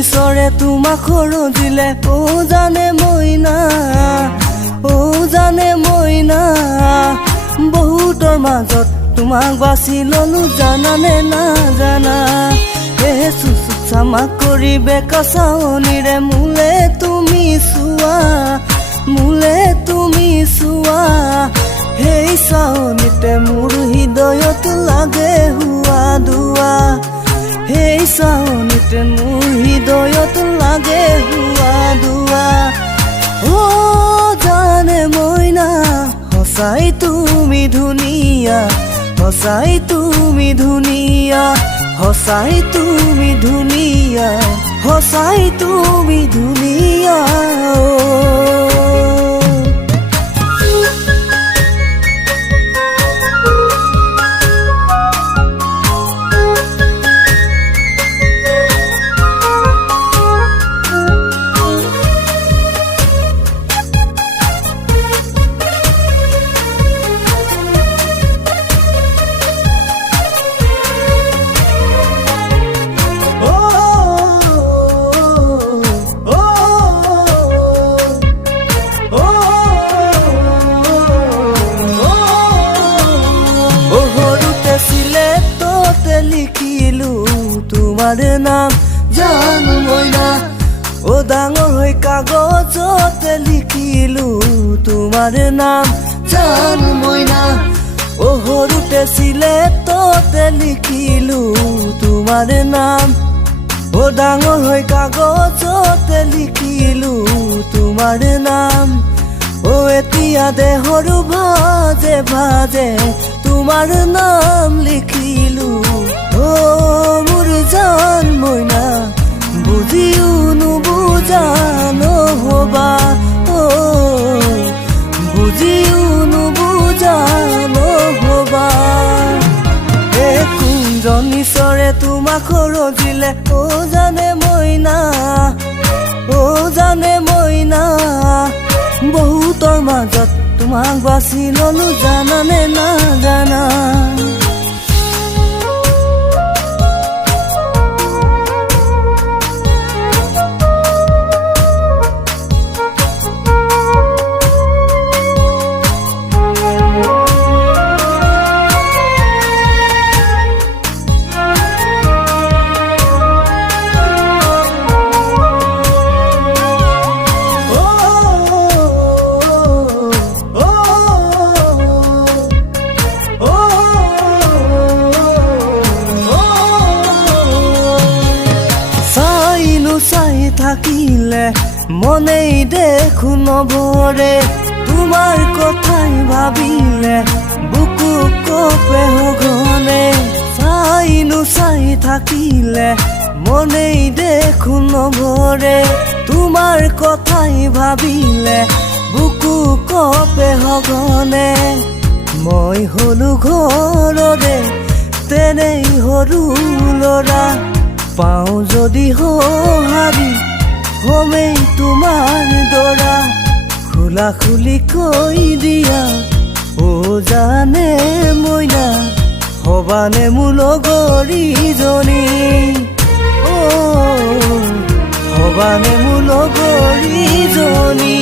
নিচৰে তোমাক সৰজিলে ও জানে মইনা বহুতৰ মাজত তোমাক বাছি ললো জানানে নাজানা এ চুচুচামা কৰিবে কাচাৱনীৰে মোলে তুমি চোৱা সেই চাৱনীতে মোৰ হৃদয়ত লাগে হুৱা দুৱা সেই চাৱনীতে মোৰ হৃদয়ত লাগে হুৱা দুৱা ও জানে মইনা সঁচাই তুমি ধুনীয়া সঁচাই তুমি ধুনীয়া সঁচাই তুমি ধুনীয়া সঁচাই তুমি ধুনীয়া লিখিলো তোমাৰ নাম জানো মইনা ও ডাঙৰ হৈ কাগজতে লিখিলো তোমাৰ নাম জানো মইনা ও সৰুতে চিলেটতে লিখিলো তোমাৰ নাম ও ডাঙৰ হৈ কাগজতে লিখিলো তোমাৰ নাম ও এতিয়া দেহৰু ভাজে ভাজে তোমাৰ নাম লিখিলো ও মোৰ জান মইনা বুজিও নুবুজা নহবা ও বুজিও নুবুজা নহবা এ কোনজন ঈশ্বৰে তোমাক সৰজিলে ও জানে মইনা বহুতৰ মাজত তোমাক বাছি ললো জানানে নাজানা চাই থাকিলে মনেই দেখো নভৰে তোমাৰ কথাই ভাবিলে বুকু কপে সঘনে চাই থাকিলে মনেই দেখো নভৰে তোমাৰ কথাই ভাবিলে বুকু কপে সঘনে মই হলো ঘৰৰে তেনেই সৰু ল'ৰা পাওঁ যদি সঁহাৰি হমেই তোমাৰ দৰা খোলা খুলি কৈ দিয়া ও জানে মইনা হবানে মোৰ লগৰীজনী ও হবানে মোৰ লগৰীজনী